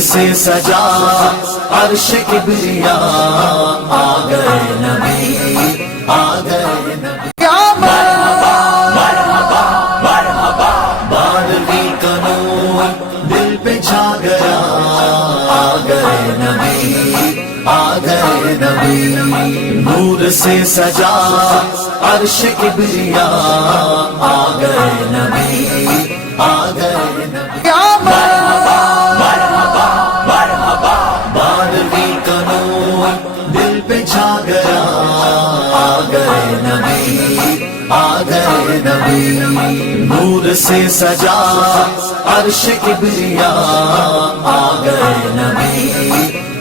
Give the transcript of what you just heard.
से सजा अर्श किबरिया, आ गए नबी, आ गए नबी। मरहबा मरहबा मरहबा, बारहवीं का नूर दिल पे छा गया, आ गए नबी, आ गए नबी। नूर से सजा अर्श किबरिया, आ गए नबी, आ गए नबी। मरहबा मरहबा मरहबा, बारहवीं का नूर दिल पे छा गया, आ गए नबी, आ गए नबी। नूर से सजा अर्श किबरिया, आ गए नबी,